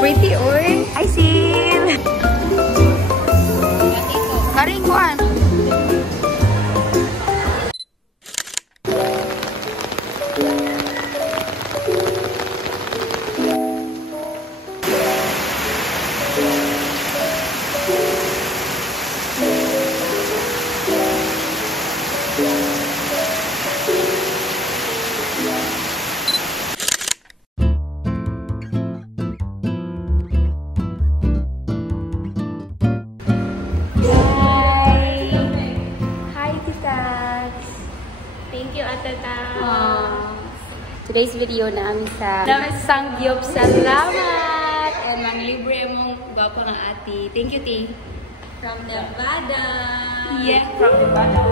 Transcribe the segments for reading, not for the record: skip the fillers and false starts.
Pretty, oy. I see. Karing kuan. Today's video namin sa Sangyup Salamat and manglibre mong gwapo ng ati. Thank you, T. From Nevada. Yeah, from Nevada.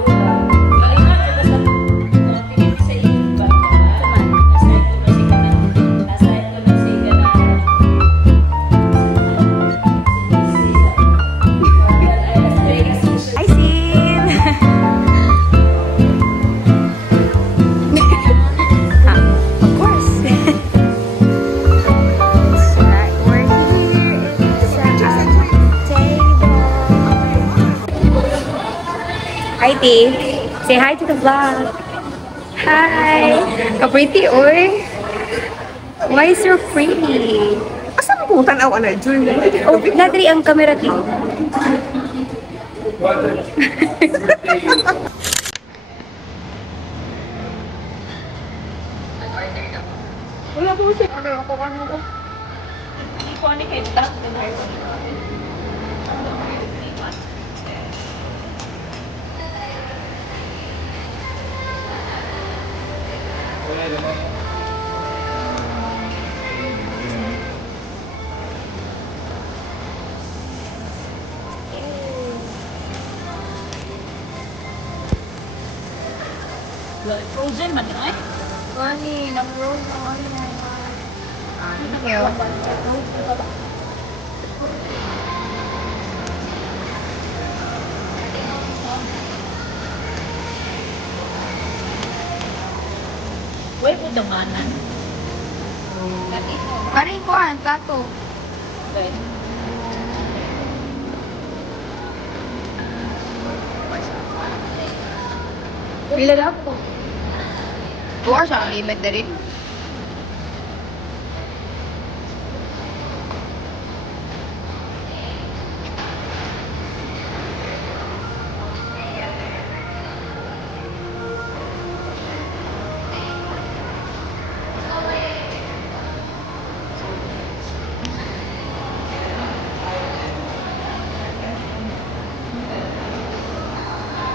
Hi, T. Say hi to the vlog. Hi. Pretty, oy. Why is so pretty? Asa mo kung tanaw na, Jun? Oh, nadri ang camera, T. Wala po siya. Ano ako ko? Hindi ko ani kay tak. Frozen man ay? Honey, nag-roll na ako na. Thank you. Wala po damanan. Karing kuan, tato. Okay. Pila na po. 2 hours ang limit na rin.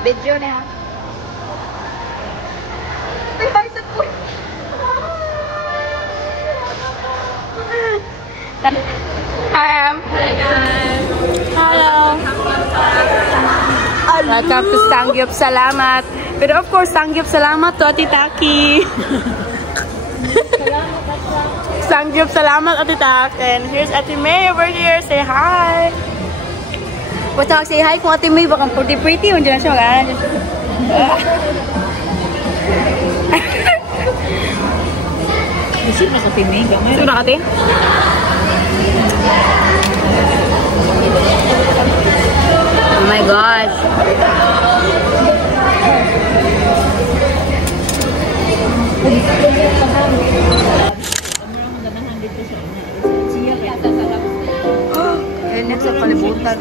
Video na. Hi, hello. Welcome to Sangyup Salamat. Pero of course, Sangyup Salamat to Ati Taki. Sangyup Salamat Ati Tak. And here's Ati May over here. Say hi. Basta say hi kung Ati May bakang pretty. Hindi na siya mag-anan. Isip na sa tinig. Sige na, Ati. Oh my gosh. Next sa kalibutan.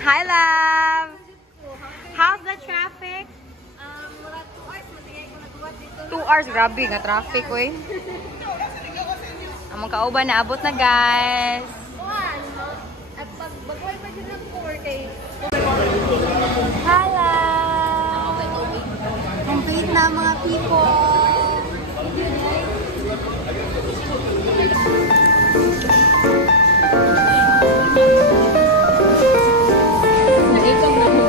Hi, love. How's the traffic? 2 hours. Grabe nga traffic, wey. Ang mga kauban na abot na, guys. na mga people. Naikam na mo.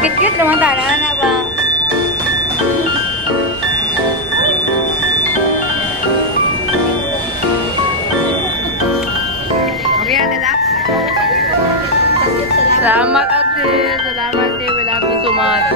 Cute-cute naman tayo na ba? Okay na nila? Salamat ate. Salamat ate. We love you so much.